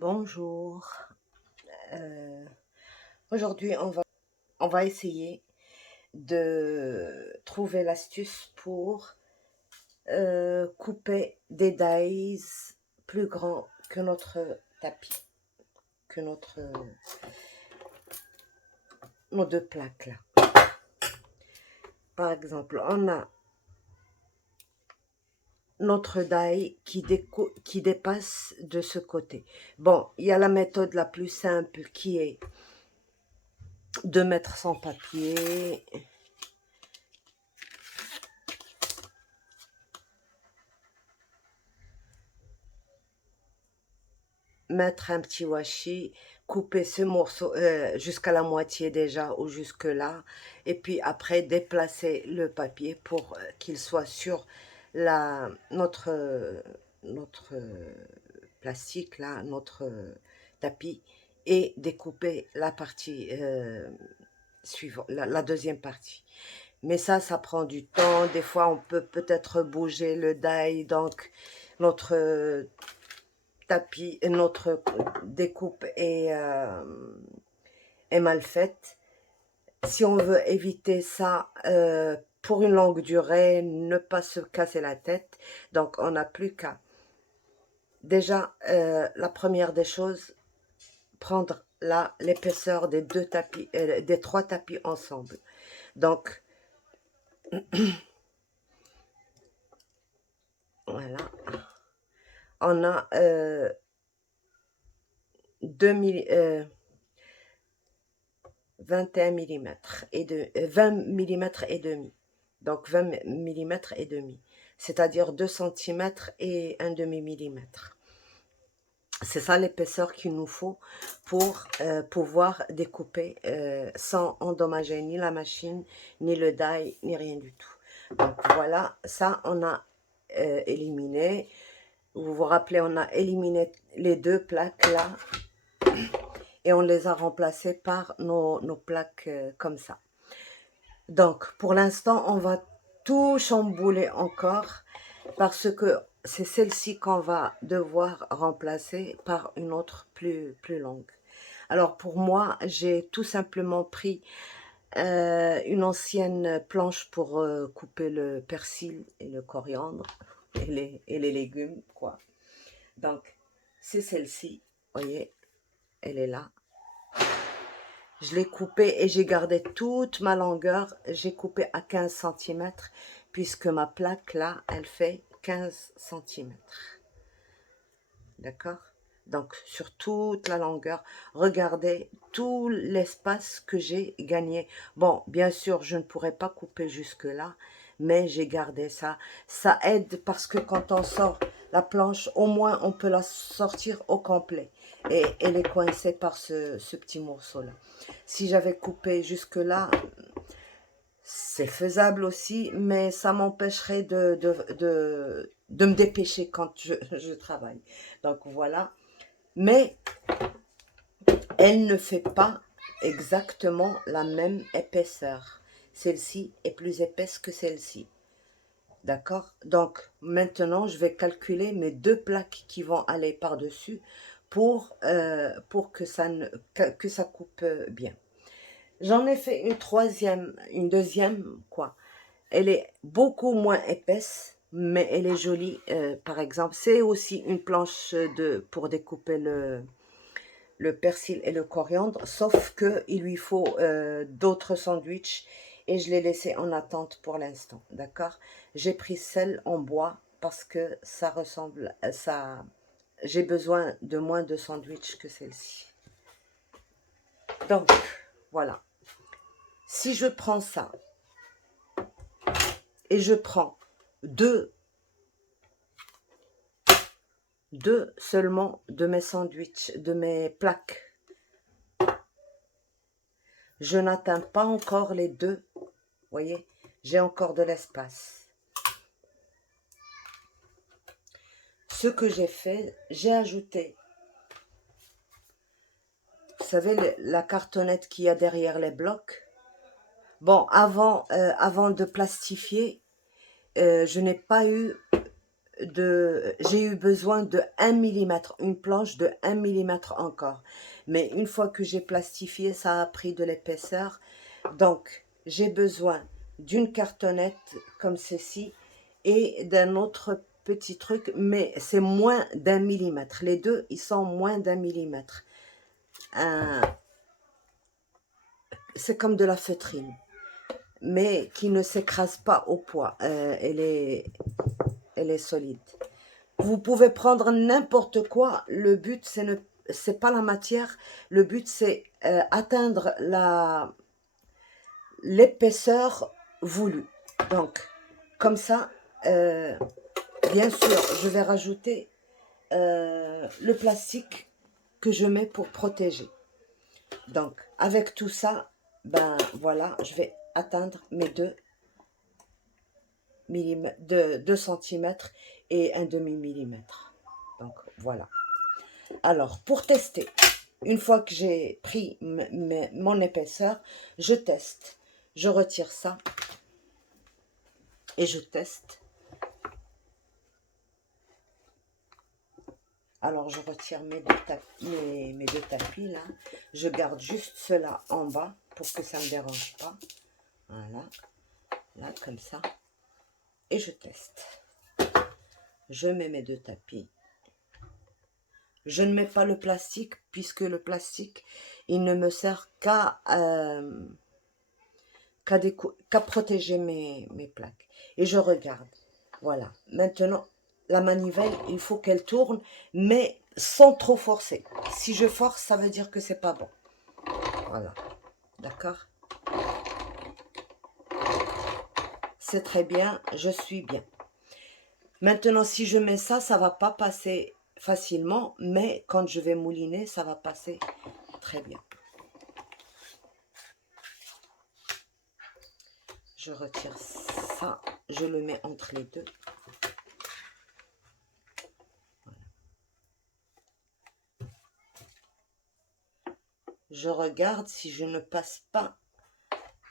Bonjour. Euh, Aujourd'hui, on va essayer de trouver l'astuce pour couper des dies plus grands que notre tapis, que nos deux plaques là. Par exemple, on a notre die qui dépasse de ce côté. Bon, il y a la méthode la plus simple qui est de mettre son papier. Mettre un petit washi, couper ce morceau jusqu'à la moitié déjà ou jusque là, et puis après déplacer le papier pour qu'il soit sur notre plastique là, notre tapis, et découper la partie suivante, la deuxième partie. Mais ça prend du temps. Des fois, on peut peut-être bouger le die, donc notre tapis, notre découpe est mal faite. Si on veut éviter ça pour une longue durée, ne pas se casser la tête, donc on n'a plus qu'à déjà la première des choses, prendre l'épaisseur des deux tapis, des trois tapis ensemble. Donc voilà, on a 21 mm et 20 mm et demi. Donc 20 mm et demi, c'est-à-dire 2 cm et un demi millimètre. C'est ça l'épaisseur qu'il nous faut pour pouvoir découper sans endommager ni la machine, ni le die, ni rien du tout. Donc voilà, ça on a éliminé. Vous vous rappelez, on a éliminé les deux plaques là et on les a remplacées par nos plaques comme ça. Donc, pour l'instant, on va tout chambouler encore parce que c'est celle-ci qu'on va devoir remplacer par une autre plus longue. Alors, pour moi, j'ai tout simplement pris une ancienne planche pour couper le persil et le coriandre et les légumes, quoi. Donc, c'est celle-ci, vous voyez, elle est là. Je l'ai coupé et j'ai gardé toute ma longueur. J'ai coupé à 15 cm puisque ma plaque là, elle fait 15 cm. D'accord? Donc, sur toute la longueur, regardez tout l'espace que j'ai gagné. Bon, bien sûr, je ne pourrais pas couper jusque là, mais j'ai gardé ça. Ça aide parce que quand on sort la planche, au moins on peut la sortir au complet. Et elle est coincée par ce petit morceau-là. Si j'avais coupé jusque là, c'est faisable aussi, mais ça m'empêcherait de me dépêcher quand je travaille. Donc voilà. Mais elle ne fait pas exactement la même épaisseur. Celle-ci est plus épaisse que celle-ci. D'accord? Donc maintenant, je vais calculer mes deux plaques qui vont aller par-dessus pour que ça coupe bien. J'en ai fait une deuxième, quoi. Elle est beaucoup moins épaisse, mais elle est jolie. Par exemple, c'est aussi une planche pour découper le persil et le coriandre, sauf qu'il lui faut d'autres sandwichs et je l'ai laissé en attente pour l'instant, d'accord? J'ai pris celle en bois parce que ça ressemble, ça, j'ai besoin de moins de sandwichs que celle-ci. Donc, voilà. Si je prends ça et je prends deux seulement de mes sandwichs, de mes plaques, je n'atteins pas encore les deux. Vous voyez, j'ai encore de l'espace. Ce que j'ai fait, j'ai ajouté, vous savez, la cartonnette qu'il y a derrière les blocs. Bon, avant de plastifier, je n'ai pas eu j'ai eu besoin de 1 millimètre, une planche de 1 millimètre encore. Mais une fois que j'ai plastifié, ça a pris de l'épaisseur. Donc, j'ai besoin d'une cartonnette comme ceci et d'un autre petit truc, mais c'est moins d'1 millimètre. Les deux, ils sont moins d'1 millimètre. C'est comme de la feutrine, mais qui ne s'écrase pas au poids. Elle est solide. Vous pouvez prendre n'importe quoi. Le but, c'est pas la matière. Le but, c'est atteindre l'épaisseur voulue. Donc, comme ça, bien sûr, je vais rajouter le plastique que je mets pour protéger. Donc, avec tout ça, ben voilà, je vais atteindre mes 2 cm et un demi-millimètre. Donc, voilà. Alors, pour tester, une fois que j'ai pris mon épaisseur, je teste. Je retire ça et je teste. Alors, je retire mes deux tapis là. Je garde juste cela en bas pour que ça ne me dérange pas. Voilà. Là, comme ça. Et je teste. Je mets mes deux tapis. Je ne mets pas le plastique puisque le plastique, il ne me sert qu'à protéger mes plaques. Et je regarde. Voilà. Maintenant, la manivelle, il faut qu'elle tourne, mais sans trop forcer. Si je force, ça veut dire que c'est pas bon. Voilà. D'accord? C'est très bien, je suis bien. Maintenant, si je mets ça, ça va pas passer facilement, mais quand je vais mouliner, ça va passer très bien. Je retire ça, je le mets entre les deux. Voilà. Je regarde si je ne passe pas.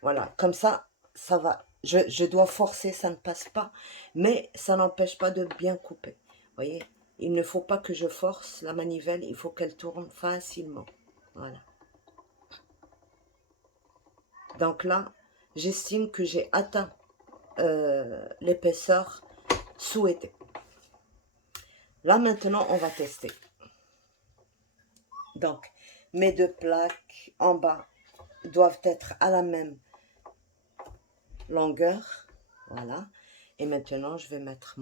Voilà, comme ça, ça va. Je dois forcer, ça ne passe pas, mais ça n'empêche pas de bien couper. Vous voyez, il ne faut pas que je force la manivelle, il faut qu'elle tourne facilement. Voilà. Donc là, j'estime que j'ai atteint l'épaisseur souhaitée. Là, maintenant, on va tester. Donc, mes deux plaques en bas doivent être à la même longueur. Voilà. Et maintenant, je vais mettre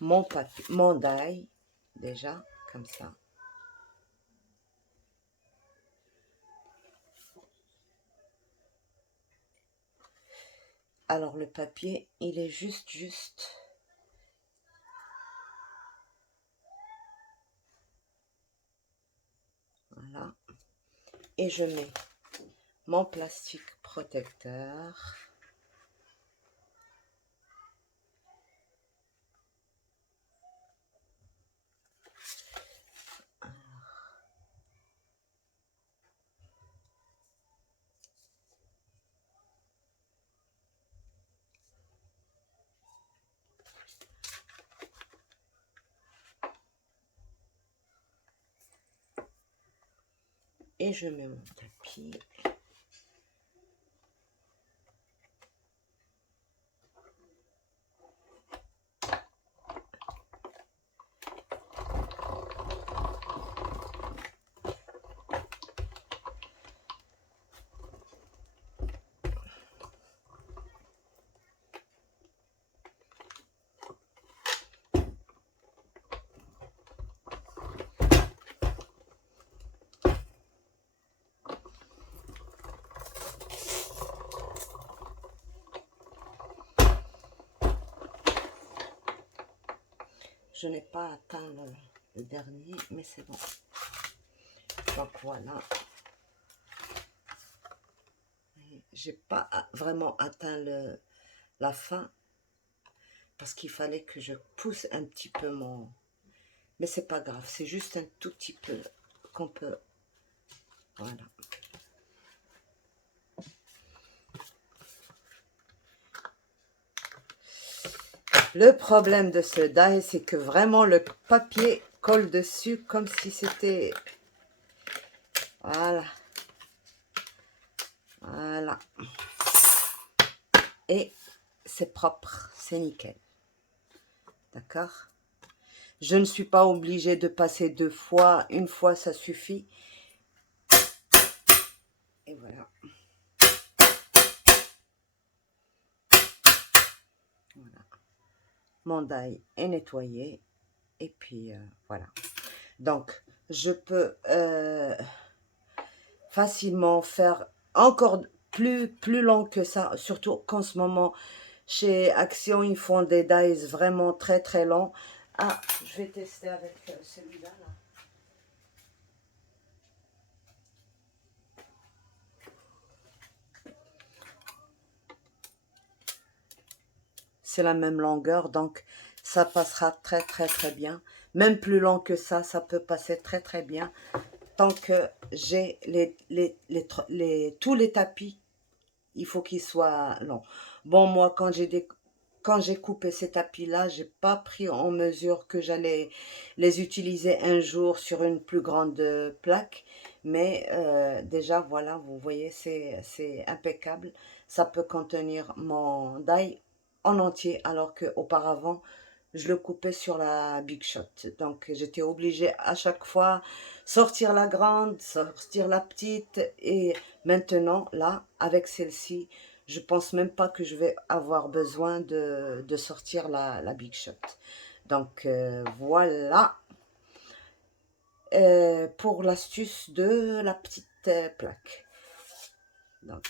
mon papier, mon die, déjà, comme ça. Alors, le papier, il est juste. Voilà. Et je mets mon plastique protecteur. Et je mets mon tapis. Je n'ai pas atteint le dernier, mais c'est bon. Donc voilà. J'ai pas vraiment atteint la fin parce qu'il fallait que je pousse un petit peu mon... Mais c'est pas grave, c'est juste un tout petit peu qu'on peut... Voilà. Le problème de ce die, c'est que vraiment le papier colle dessus comme si c'était... Voilà. Voilà. Et c'est propre, c'est nickel. D'accord? Je ne suis pas obligée de passer 2 fois. Une fois, ça suffit. Et voilà. Voilà. Mon die est nettoyé. Et puis, voilà. Donc, je peux facilement faire encore plus long que ça. Surtout qu'en ce moment, chez Action, ils font des dies vraiment très longs. Ah, je vais tester avec celui-là. Là. C'est la même longueur, donc ça passera très bien. Même plus long que ça peut passer très bien. Tant que j'ai tous les tapis, il faut qu'ils soient longs. Bon, moi, quand j'ai coupé ces tapis-là, j'ai pas pris en mesure que j'allais les utiliser un jour sur une plus grande plaque. Mais déjà, voilà, vous voyez, c'est impeccable. Ça peut contenir mon die en entier, alors qu'auparavant, je le coupais sur la Big Shot. Donc, j'étais obligée à chaque fois sortir la grande, sortir la petite. Et maintenant, là, avec celle-ci, je pense même pas que je vais avoir besoin de sortir la Big Shot. Donc, voilà pour l'astuce de la petite plaque. Donc,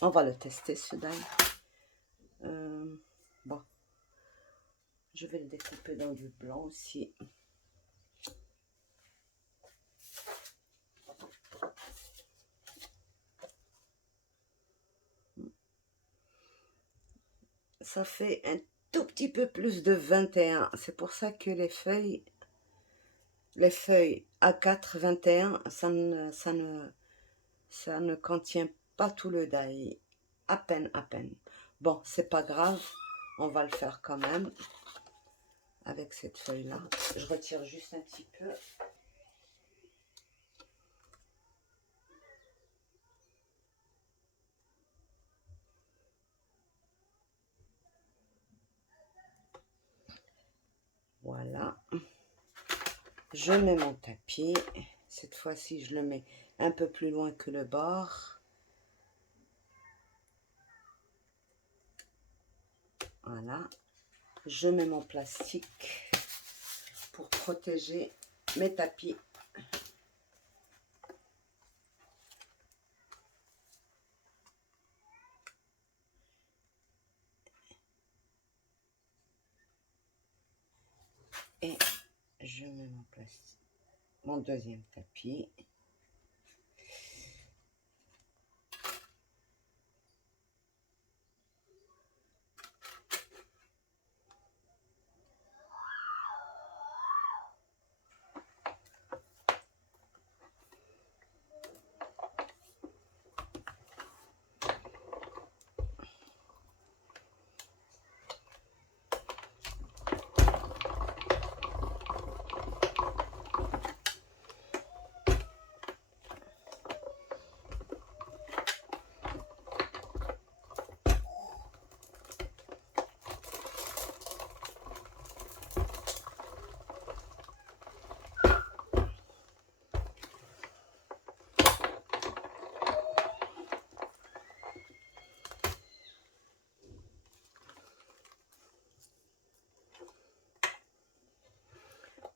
on va le tester, ce die. Bon, je vais le découper dans du blanc aussi. Ça fait un tout petit peu plus de 21. C'est pour ça que les feuilles A4 21, ça ne contient pas tout le die. À peine. Bon, c'est pas grave. On va le faire quand même. Avec cette feuille-là. Je retire juste un petit peu. Voilà. Je mets mon tapis. Cette fois-ci, je le mets un peu plus loin que le bord. Voilà. Je mets mon plastique pour protéger mes tapis. Et je mets mon deuxième tapis.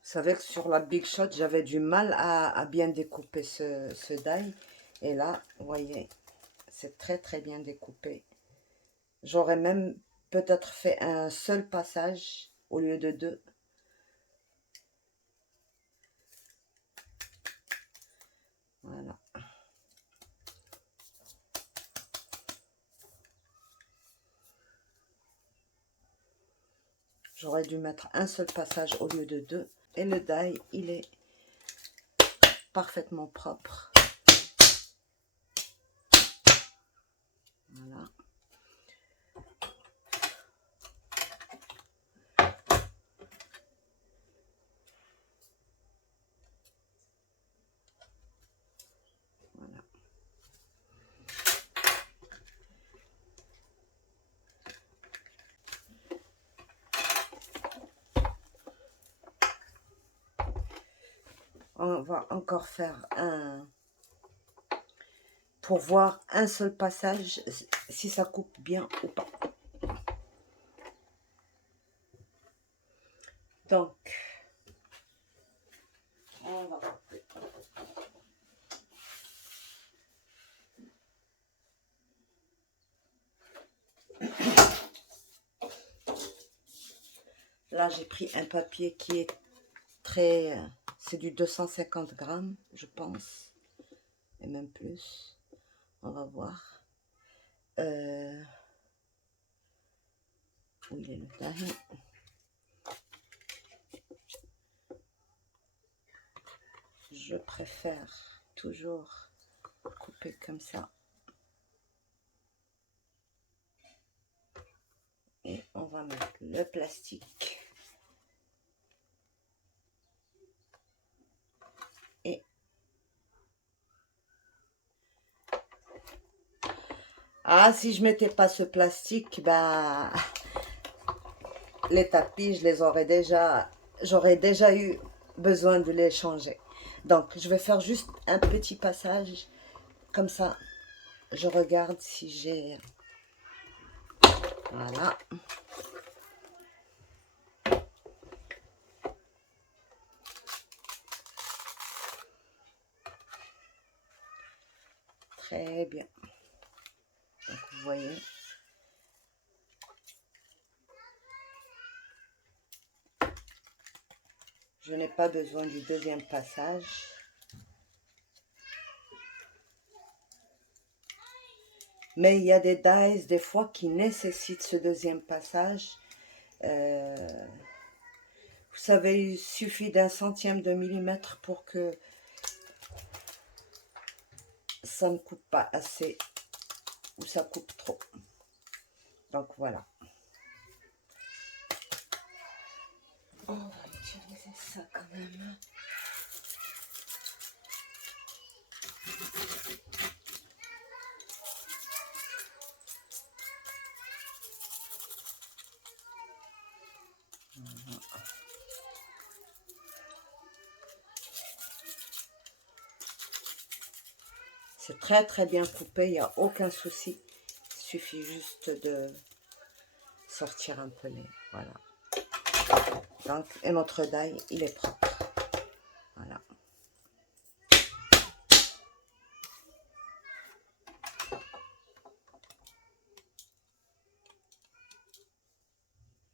Vous savez que sur la Big Shot, j'avais du mal à bien découper ce die. Et là, vous voyez, c'est très bien découpé. J'aurais même peut-être fait un seul passage au lieu de 2. Voilà. J'aurais dû mettre un seul passage au lieu de 2. Et le die, il est parfaitement propre. Voilà. On va encore faire un... pour voir un seul passage, si ça coupe bien ou pas. Donc, on va couper. Là, j'ai pris un papier qui est très... c'est du 250 grammes, je pense. Et même plus. On va voir. Où il est le taille? Je préfère toujours couper comme ça. Et on va mettre le plastique. Et ah, si je mettais pas ce plastique, bah les tapis, je les aurais déjà, j'aurais déjà eu besoin de les changer. Donc, je vais faire juste un petit passage. Comme ça, je regarde si j'ai... Voilà. Très bien. Donc, vous voyez. Je n'ai pas besoin du deuxième passage. Mais il y a des dies, des fois, qui nécessitent ce deuxième passage. Vous savez, il suffit d'un centième de millimètre pour que ça ne coupe pas assez ou ça coupe trop. Donc, voilà. On va utiliser ça quand même. C'est très très bien coupé, il n'y a aucun souci. Il suffit juste de sortir un peu les... Voilà. Donc, et notre die, il est propre. Voilà.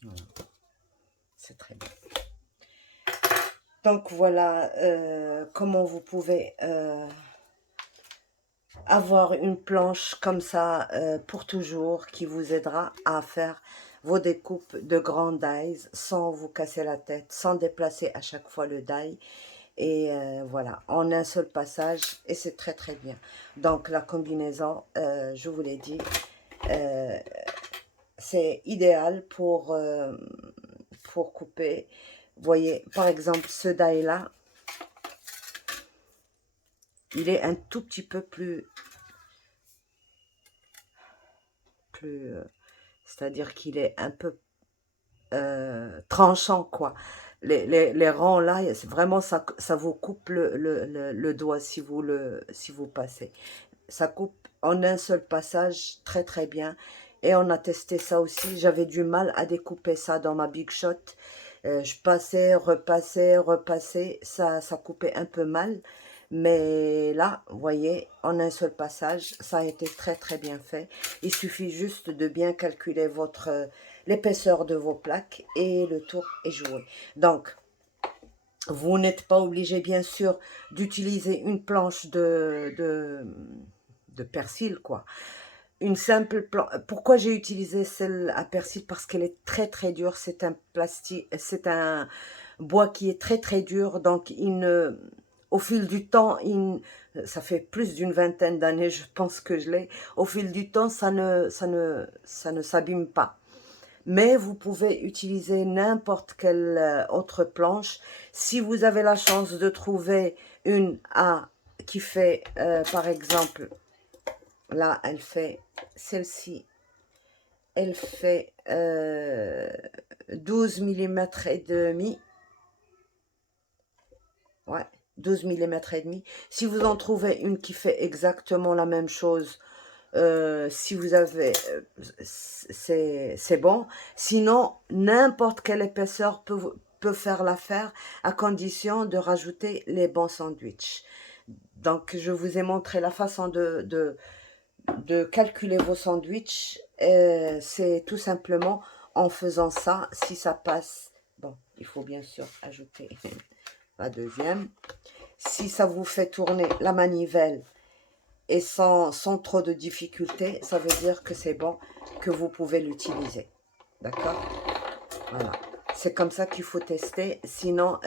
Voilà. C'est très bien. Donc voilà comment vous pouvez avoir une planche comme ça pour toujours qui vous aidera à faire vos découpes de grands dies sans vous casser la tête, sans déplacer à chaque fois le die. Et voilà, en un seul passage, et c'est très très bien. Donc la combinaison, je vous l'ai dit, c'est idéal pour couper. Vous voyez, par exemple, ce die là, il est un tout petit peu plus c'est-à-dire qu'il est un peu tranchant, quoi. Les rangs là, c'est vraiment ça vous coupe le doigt si vous passez. Ça coupe en un seul passage très très bien. Et on a testé ça aussi. J'avais du mal à découper ça dans ma Big Shot. Je passais, repassais, repassais. Ça coupait un peu mal. Mais là, vous voyez, en un seul passage, ça a été très très bien fait. Il suffit juste de bien calculer l'épaisseur de vos plaques et le tour est joué. Donc, vous n'êtes pas obligé, bien sûr, d'utiliser une planche de persil, quoi. Une simple planche. Pourquoi j'ai utilisé celle à persil? Parce qu'elle est très très dure. C'est un plastique, c'est un bois qui est très très dur. Donc, au fil du temps, ça fait plus d'une vingtaine d'années, je pense que je l'ai. Au fil du temps, ça ne s'abîme pas. Mais vous pouvez utiliser n'importe quelle autre planche. Si vous avez la chance de trouver une qui fait, par exemple, là, elle fait, celle-ci, elle fait 12 mm et demi. Ouais, 12 millimètres et demi. Si vous en trouvez une qui fait exactement la même chose, si vous avez, c'est bon. Sinon, n'importe quelle épaisseur peut faire l'affaire à condition de rajouter les bons sandwichs. Donc, je vous ai montré la façon de calculer vos sandwichs. C'est tout simplement en faisant ça, si ça passe. Bon, il faut bien sûr ajouter la deuxième. Si ça vous fait tourner la manivelle et sans trop de difficultés, ça veut dire que c'est bon, que vous pouvez l'utiliser. D'accord? Voilà. C'est comme ça qu'il faut tester. Sinon,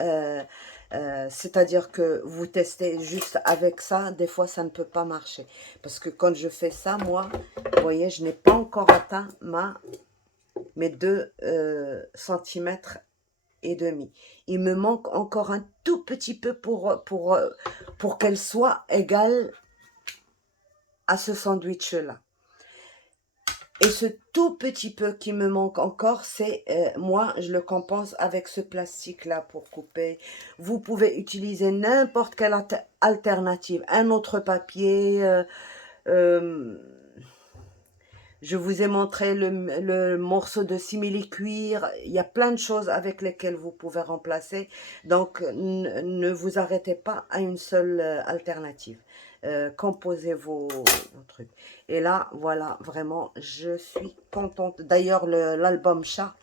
c'est-à-dire que vous testez juste avec ça, des fois ça ne peut pas marcher. Parce que quand je fais ça, moi, vous voyez, je n'ai pas encore atteint mes 2 centimètres et demi. Il me manque encore un tout petit peu pour qu'elle soit égale à ce sandwich-là. Et ce tout petit peu qui me manque encore, c'est moi, je le compense avec ce plastique-là pour couper. Vous pouvez utiliser n'importe quelle alternative, un autre papier. Euh, je vous ai montré le morceau de simili-cuir. Il y a plein de choses avec lesquelles vous pouvez remplacer. Donc, ne vous arrêtez pas à une seule alternative. Composez vos trucs. Et là, voilà, vraiment, je suis contente. D'ailleurs, l'album chat,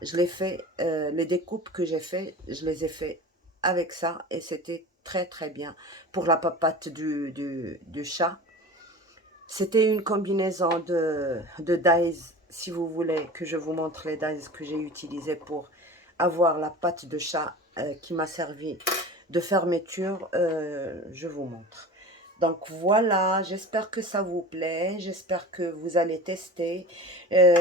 je l'ai fait, les découpes que j'ai fait, je les ai fait avec ça. Et c'était très, très bien. Pour la papate du chat. C'était une combinaison de dies, si vous voulez que je vous montre les dies que j'ai utilisés pour avoir la patte de chat qui m'a servi de fermeture, je vous montre. Donc voilà, j'espère que ça vous plaît, j'espère que vous allez tester.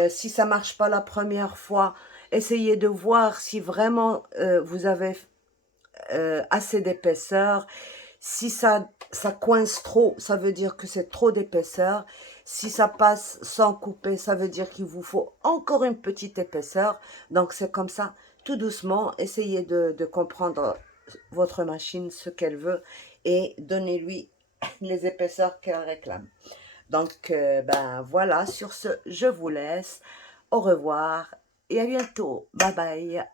Si ça marche pas la première fois, essayez de voir si vraiment vous avez assez d'épaisseur. Si ça coince trop, ça veut dire que c'est trop d'épaisseur. Si ça passe sans couper, ça veut dire qu'il vous faut encore une petite épaisseur. Donc c'est comme ça, tout doucement, essayez de comprendre votre machine, ce qu'elle veut, et donnez-lui les épaisseurs qu'elle réclame. Donc ben voilà, sur ce, je vous laisse. Au revoir et à bientôt. Bye bye.